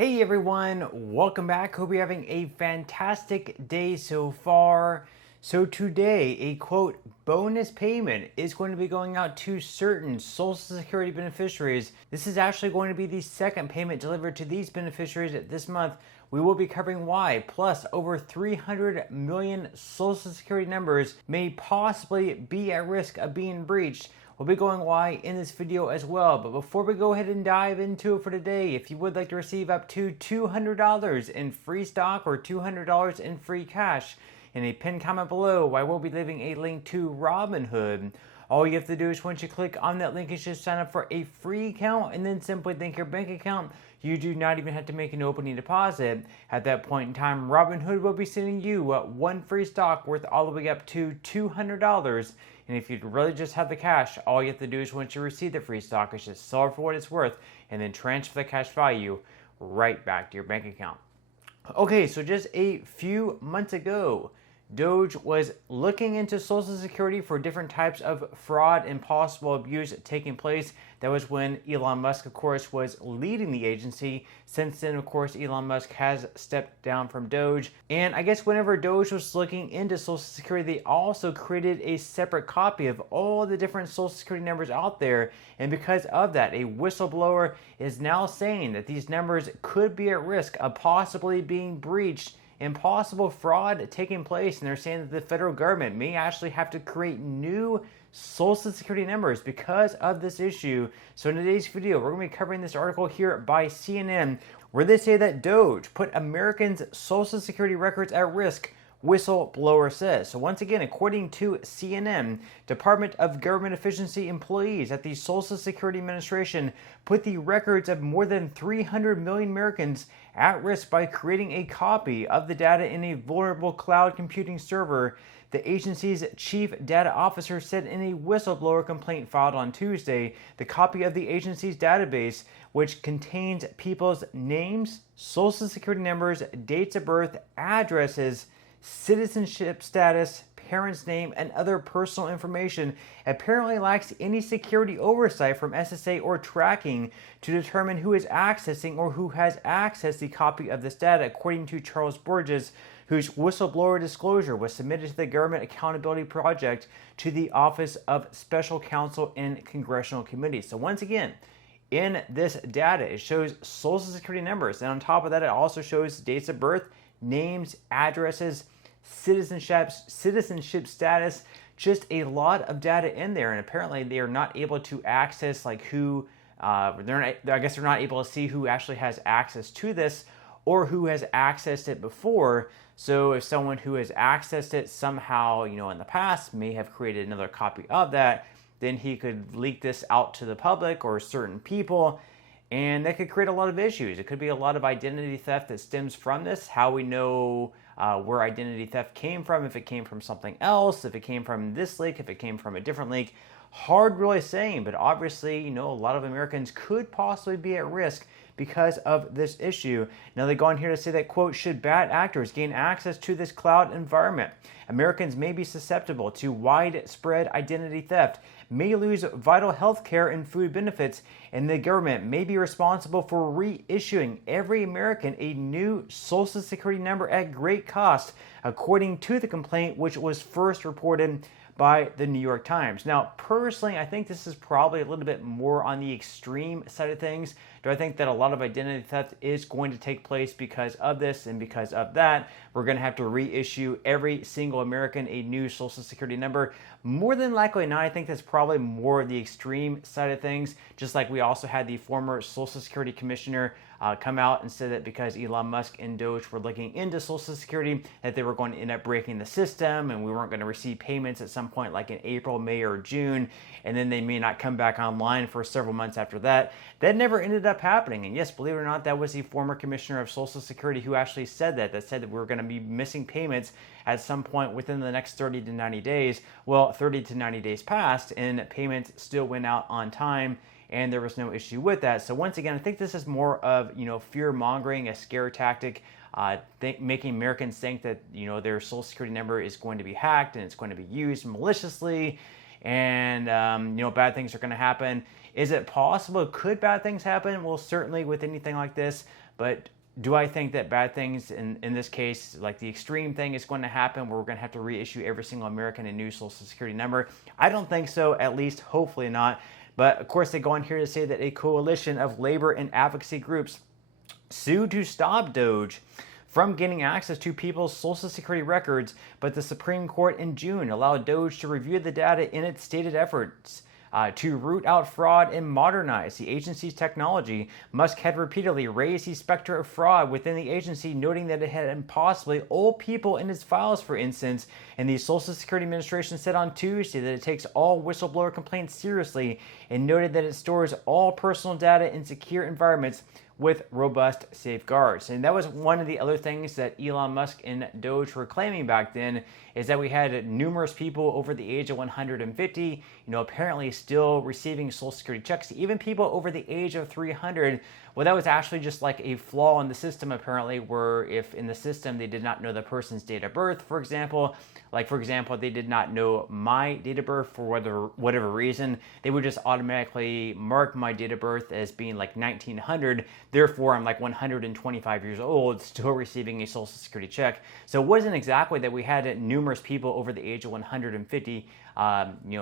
Hey everyone, welcome back. Hope you're having a fantastic day so far. So today, a quote bonus payment is going to be going out to certain Social Security beneficiaries. This is actually going to be the second payment delivered to these beneficiaries this month. We will be covering why, plus over 300 million Social Security numbers may possibly be at risk of being breached. We'll be going why in this video as well. But before we go ahead and dive into it for today, if you would like to receive up to $200 in free stock or $200 in free cash, in a pinned comment below, I will be leaving a link to Robinhood. All you have to do is once you click on that link, is just sign up for a free account and then simply link your bank account. You do not even have to make an opening deposit. At that point in time, Robinhood will be sending you one free stock worth all the way up to $200. And if you really just have the cash, all you have to do is once you receive the free stock, is just sell it for what it's worth and then transfer the cash value right back to your bank account. Okay, so just a few months ago, Doge was looking into Social Security for different types of fraud and possible abuse taking place. That was when Elon Musk, of course, was leading the agency. Since then, of course, Elon Musk has stepped down from Doge. And I guess whenever Doge was looking into Social Security, they also created a separate copy of all the different Social Security numbers out there. And because of that, a whistleblower is now saying that these numbers could be at risk of possibly being breached and possible fraud taking place. And they're saying that the federal government may actually have to create new Social Security numbers because of this issue. So in today's video, we're going to be covering this article here by CNN, where they say that Doge put Americans' Social Security records at risk, whistleblower says. So once again, according to CNN, Department of Government Efficiency employees at the Social Security Administration put the records of more than 300 million Americans at risk by creating a copy of the data in a vulnerable cloud computing server. The agency's chief data officer said in a whistleblower complaint filed on Tuesday. The copy of the agency's database, which contains people's names, social security numbers, dates of birth, addresses, citizenship status, parent's name, and other personal information, apparently lacks any security oversight from SSA or tracking to determine who is accessing or who has accessed the copy of this data, according to Charles Borges, whose whistleblower disclosure was submitted to the Government Accountability Project to the Office of Special Counsel and Congressional Committees. So once again, in this data, it shows social security numbers, and on top of that, it also shows dates of birth, names, addresses, citizenship status, just a lot of data in there. And apparently they are not able to access who, I guess they're not able to see who actually has access to this or who has accessed it before. So if someone who has accessed it somehow, in the past may have created another copy of that, then he could leak this out to the public or certain people. And that could create a lot of issues. It could be a lot of identity theft that stems from this. How we know where identity theft came from, if it came from something else, if it came from this leak, if it came from a different leak. Hard really saying, but obviously, a lot of Americans could possibly be at risk because of this issue. Now they go on here to say that, quote, should bad actors gain access to this cloud environment, Americans may be susceptible to widespread identity theft, may lose vital health care and food benefits, and the government may be responsible for reissuing every American a new Social Security number at great cost, according to the complaint, which was first reported by the New York Times. Now, personally, I think this is probably a little bit more on the extreme side of things. Do I think that a lot of identity theft is going to take place because of this and because of that? We're going to have to reissue every single American a new Social Security number. More than likely not. I think that's probably more of the extreme side of things. Just like we also had the former Social Security Commissioner come out and said that because Elon Musk and Doge were looking into Social Security, that they were going to end up breaking the system and we weren't going to receive payments at some point like in April, May, or June, and then they may not come back online for several months after that. That never ended up happening. And yes, believe it or not, that was the former Commissioner of Social Security who actually said that said that we were going to be missing payments at some point within the next 30 to 90 days. Well, 30 to 90 days passed and payments still went out on time, and there was no issue with that. So once again, I think this is more of, fear mongering, a scare tactic, making Americans think that, their Social Security number is going to be hacked and it's going to be used maliciously, and, bad things are going to happen. Is it possible? Could bad things happen? Well, certainly with anything like this, But do I think that bad things in this case, like the extreme thing, is going to happen where we're going to have to reissue every single American a new Social Security number? I don't think so, at least hopefully not. But of course, they go on here to say that a coalition of labor and advocacy groups sued to stop Doge from getting access to people's Social Security records, but the Supreme Court in June allowed Doge to review the data in its stated efforts to root out fraud and modernize the agency's technology. Musk had repeatedly raised the specter of fraud within the agency, noting that it had impossibly old people in its files, for instance. And the Social Security Administration said on Tuesday that it takes all whistleblower complaints seriously and noted that it stores all personal data in secure environments with robust safeguards. And that was one of the other things that Elon Musk and Doge were claiming back then, is that we had numerous people over the age of 150, apparently still receiving Social Security checks, even people over the age of 300. Well, that was actually just like a flaw in the system, apparently, where if in the system they did not know the person's date of birth, for example, they did not know my date of birth for whatever reason, they would just automatically mark my date of birth as being like 1900. Therefore, I'm like 125 years old, still receiving a Social Security check. So it wasn't exactly that we had numerous people over the age of 150,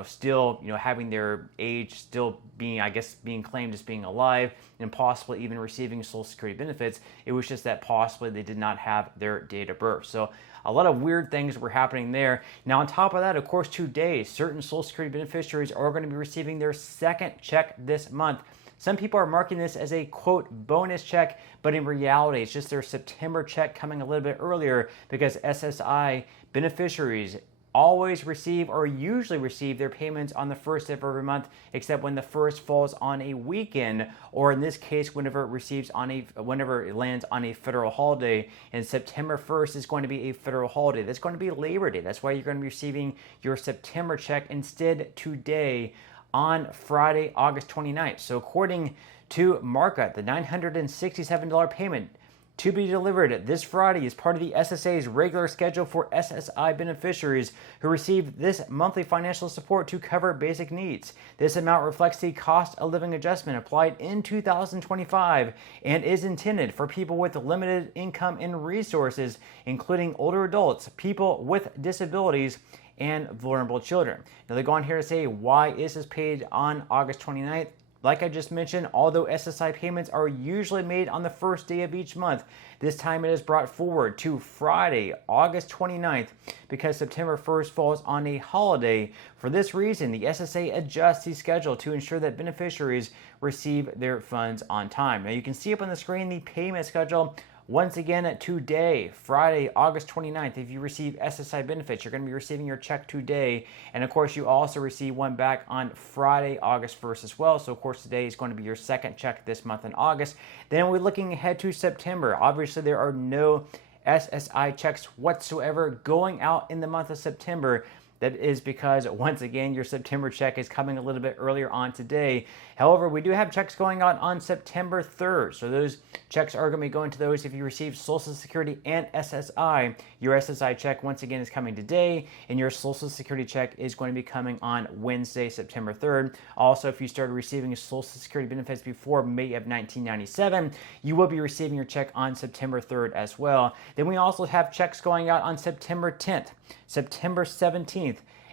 still, having their age still being claimed as being alive and possibly even receiving Social Security benefits. It was just that possibly they did not have their date of birth. So a lot of weird things were happening there. Now, on top of that, of course, today, certain Social Security beneficiaries are going to be receiving their second check this month. Some people are marking this as a, quote, bonus check, but in reality, it's just their September check coming a little bit earlier, because SSI beneficiaries always receive, or usually receive, their payments on the first of every month, except when the first falls on a weekend, or in this case, whenever it lands on a federal holiday. And September 1st is going to be a federal holiday. That's going to be Labor Day. That's why you're going to be receiving your September check instead today on Friday, August 29th. So according to Markup, the $967 payment to be delivered this Friday is part of the SSA's regular schedule for SSI beneficiaries who receive this monthly financial support to cover basic needs. This amount reflects the cost of living adjustment applied in 2025 and is intended for people with limited income and resources, including older adults, people with disabilities, and vulnerable children. Now they go on here to say, why is this paid on August 29th? Like I just mentioned, although SSI payments are usually made on the first day of each month, this time it is brought forward to Friday, August 29th, because September 1st falls on a holiday. For this reason, the SSA adjusts the schedule to ensure that beneficiaries receive their funds on time. Now you can see up on the screen the payment schedule. Once again, today, Friday, August 29th, if you receive SSI benefits, you're going to be receiving your check today. And of course, you also receive one back on Friday, August 1st as well. So of course, today is going to be your second check this month in August. Then we're looking ahead to September. Obviously, there are no SSI checks whatsoever going out in the month of September. That is because, once again, your September check is coming a little bit earlier on today. However, we do have checks going out on September 3rd. So those checks are going to be going to those if you receive Social Security and SSI. Your SSI check, once again, is coming today, and your Social Security check is going to be coming on Wednesday, September 3rd. Also, if you started receiving Social Security benefits before May of 1997, you will be receiving your check on September 3rd as well. Then we also have checks going out on September 10th, September 17th,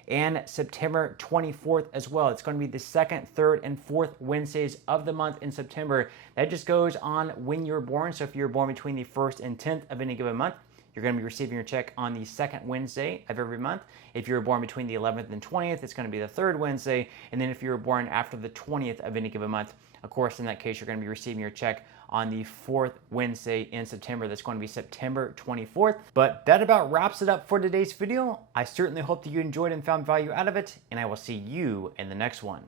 and September 24th as well. It's going to be the second, third, and fourth Wednesdays of the month in September. That just goes on when you're born. So if you're born between the 1st and 10th of any given month, you're going to be receiving your check on the second Wednesday of every month. If you were born between the 11th and 20th, it's going to be the third Wednesday. And then if you were born after the 20th of any given month, of course, in that case, you're going to be receiving your check on the fourth Wednesday in September. That's going to be September 24th. But that about wraps it up for today's video. I certainly hope that you enjoyed and found value out of it, and I will see you in the next one.